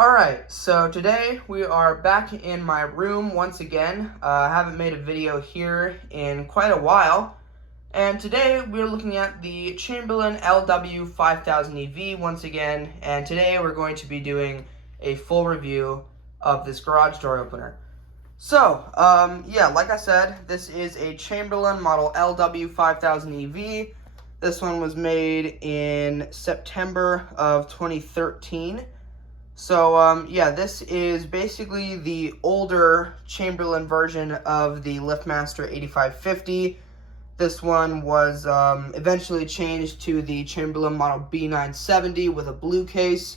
Alright, so today we are back in my room once again. I haven't made a video here in quite a while. And today we're looking at the Chamberlain LW5000EV once again. And today we're going to be doing a full review of this garage door opener. So, yeah, like I said, this is a Chamberlain model LW5000EV. This one was made in September of 2013. So, yeah, this is basically the older Chamberlain version of the LiftMaster 8550. This one was eventually changed to the Chamberlain model B970 with a blue case.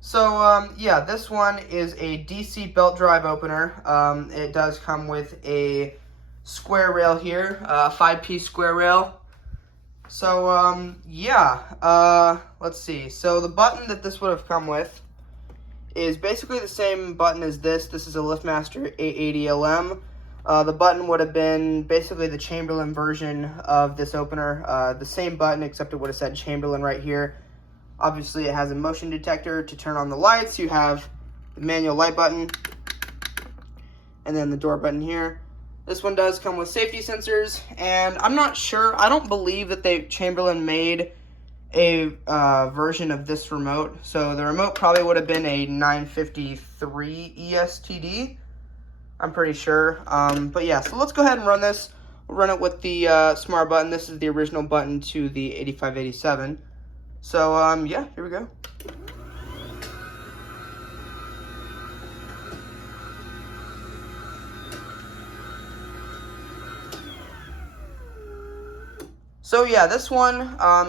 So, yeah, this one is a DC belt drive opener. It does come with a square rail here, 5-piece square rail. So, yeah, let's see. So the button that this would have come with is basically the same button as this. This is a LiftMaster 880LM. The button would have been basically the Chamberlain version of this opener. The same button, except it would have said Chamberlain right here. Obviously, it has a motion detector to turn on the lights. You have the manual light button, and then the door button here. This one does come with safety sensors, and I'm not sure. I don't believe that Chamberlain made a version of this remote. So the remote probably would have been a 953 ESTD. I'm pretty sure. But yeah, so let's go ahead and run this. We'll run it with the smart button. This is the original button to the 8587. So yeah, here we go. So yeah, this one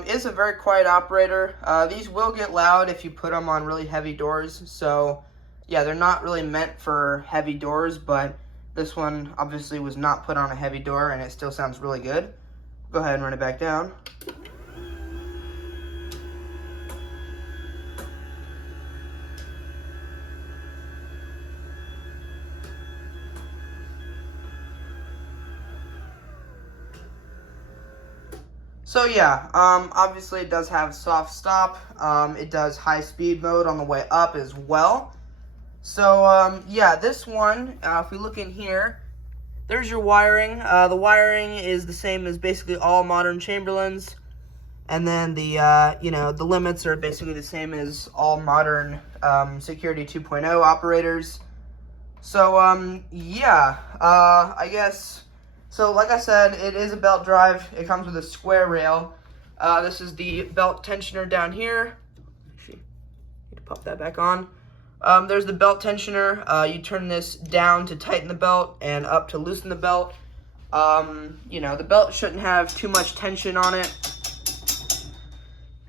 is a very quiet operator. These will get loud if you put them on really heavy doors. So yeah, they're not really meant for heavy doors, but this one obviously was not put on a heavy door and it still sounds really good. Go ahead and run it back down. So yeah, obviously it does have soft stop. It does high speed mode on the way up as well. So yeah, this one, if we look in here, there's your wiring. The wiring is the same as basically all modern Chamberlains. And then the, you know, the limits are basically the same as all modern Security 2.0 operators. So yeah, I guess... So, like I said, it is a belt drive. It comes with a square rail. This is the belt tensioner down here. Actually, need to pop that back on. There's the belt tensioner. You turn this down to tighten the belt and up to loosen the belt. You know, the belt shouldn't have too much tension on it.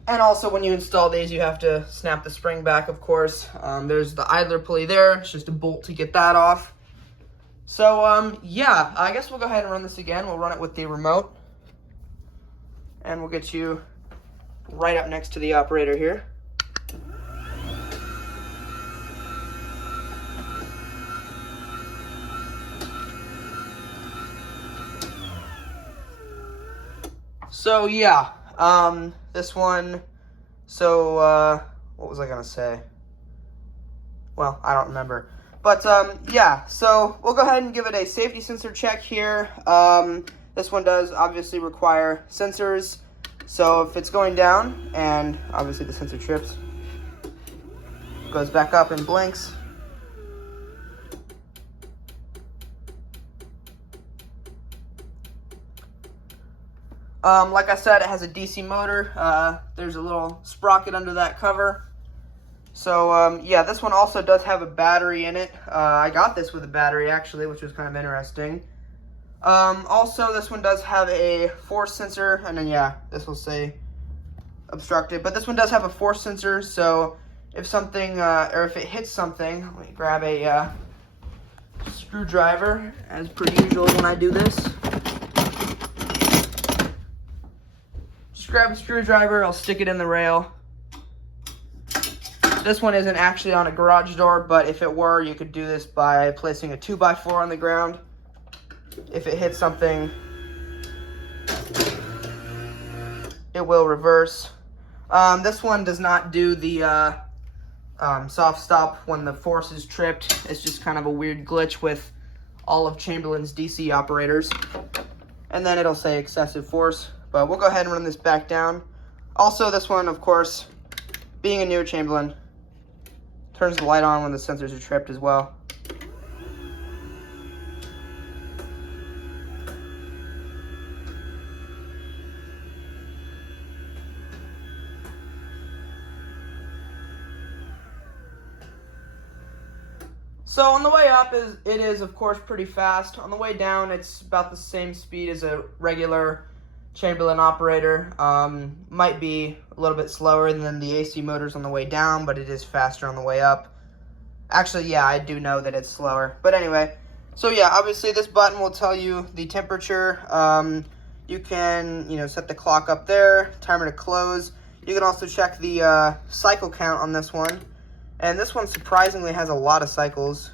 And also, when you install these, you have to snap the spring back, of course. There's the idler pulley there. It's just a bolt to get that off. So, yeah, I guess we'll go ahead and run this again. We'll run it with the remote. And we'll get you right up next to the operator here. So, yeah, this one, so, what was I going to say? Well, I don't remember. But, yeah, so we'll go ahead and give it a safety sensor check here. This one does obviously require sensors. So if it's going down, and obviously the sensor trips, goes back up and blinks. Like I said, it has a DC motor. There's a little sprocket under that cover. So, yeah, this one also does have a battery in it. I got this with a battery, actually, which was kind of interesting. Also, this one does have a force sensor, and then, yeah, this will say obstructed. But this one does have a force sensor, so if something, or if it hits something, let me grab a screwdriver, as per usual when I do this. Just grab a screwdriver, I'll stick it in the rail. This one isn't actually on a garage door, but if it were, you could do this by placing a 2x4 on the ground. If it hits something, it will reverse. This one does not do the soft stop when the force is tripped. It's just kind of a weird glitch with all of Chamberlain's DC operators. And then it'll say excessive force. But we'll go ahead and run this back down. Also, this one, of course, being a newer Chamberlain, turns the light on when the sensors are tripped as well. So on the way up, it is of course pretty fast. On the way down, it's about the same speed as a regular Chamberlain operator. Might be a little bit slower than the AC motors on the way down, but it is faster on the way up. Actually, yeah, I do know that it's slower. But anyway, so yeah, obviously this button will tell you the temperature. You can, set the clock up there, timer to close. You can also check the cycle count on this one. And this one surprisingly has a lot of cycles.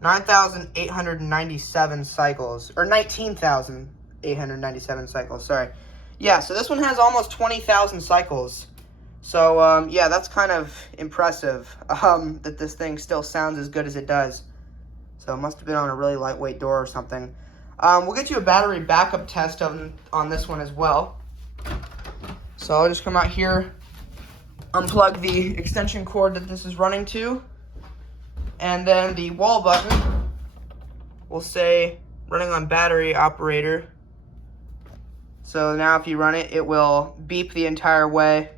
9,897 cycles, or 19,897 cycles, sorry. Yeah, so this one has almost 20,000 cycles. So, yeah, that's kind of impressive that this thing still sounds as good as it does. So it must have been on a really lightweight door or something. We'll get you a battery backup test on this one as well. So I'll just come out here, unplug the extension cord that this is running to, and then the wall button will say running on battery operator. So now if you run it, it will beep the entire way.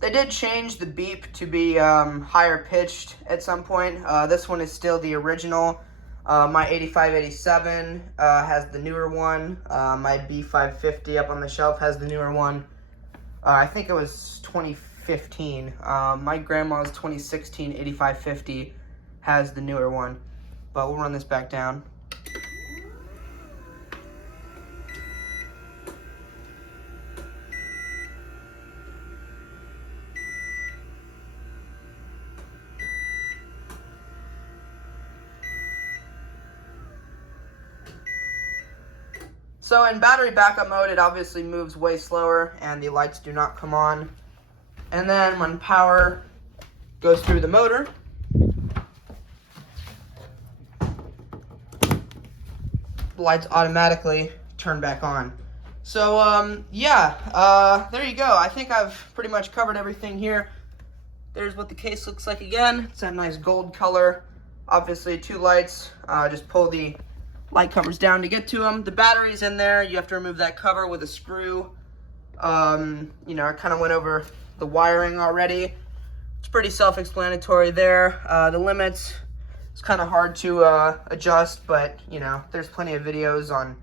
They did change the beep to be higher pitched at some point. This one is still the original. My 8587 has the newer one. My B550 up on the shelf has the newer one. I think it was 2015. My grandma's 2016 8550 has the newer one. But we'll run this back down. So in battery backup mode, it obviously moves way slower and the lights do not come on. And then when power goes through the motor, the lights automatically turn back on. So yeah, there you go. I think I've pretty much covered everything here. There's what the case looks like again. It's that nice gold color. Obviously 2 lights. Just pull the light covers down to get to them. The battery's in there. You have to remove that cover with a screw. I kind of went over the wiring already. It's pretty self-explanatory there. The limits, it's kind of hard to adjust, but there's plenty of videos on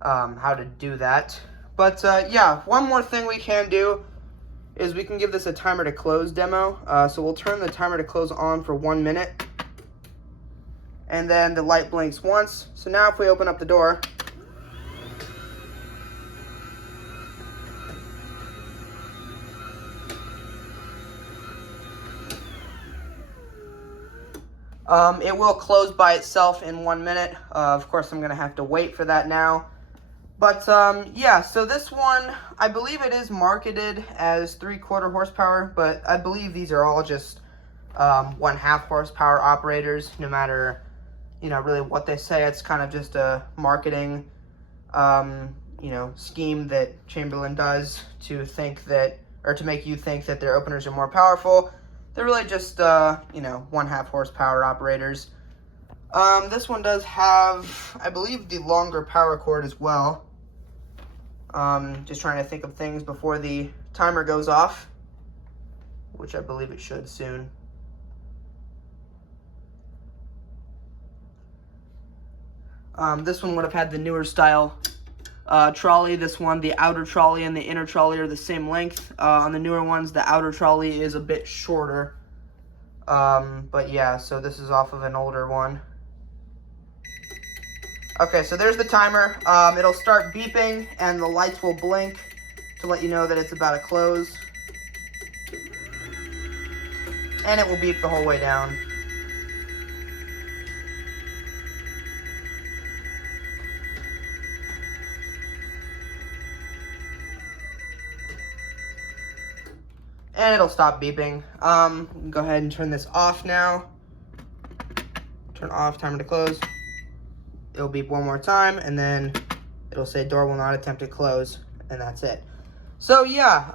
how to do that. But yeah, one more thing we can do is we can give this a timer to close demo. So we'll turn the timer to close on for 1 minute. And then the light blinks once. So now if we open up the door, it will close by itself in 1 minute. Of course, I'm going to have to wait for that now. But yeah, so this one, I believe it is marketed as 3/4 horsepower, but I believe these are all just 1/2 horsepower operators, no matter really what they say. It's kind of just a marketing, scheme that Chamberlain does to think that, or to make you think that their openers are more powerful. They're really just, 1/2 horsepower operators. This one does have, I believe, the longer power cord as well. Just trying to think of things before the timer goes off, which I believe it should soon. This one would have had the newer style trolley. This one, the outer trolley and the inner trolley are the same length. On the newer ones, the outer trolley is a bit shorter. But yeah, so this is off of an older one. Okay, so there's the timer. It'll start beeping and the lights will blink to let you know that it's about to close. And it will beep the whole way down. And it'll stop beeping. Go ahead and turn this off now. Turn off, timer to close. It'll beep one more time, and then it'll say door will not attempt to close, and that's it. So yeah,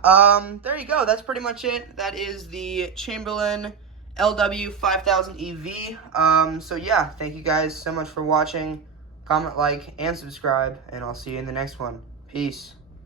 there you go. That's pretty much it. That is the Chamberlain LW5000EV. So yeah, thank you guys so much for watching. Comment, like, and subscribe, and I'll see you in the next one. Peace.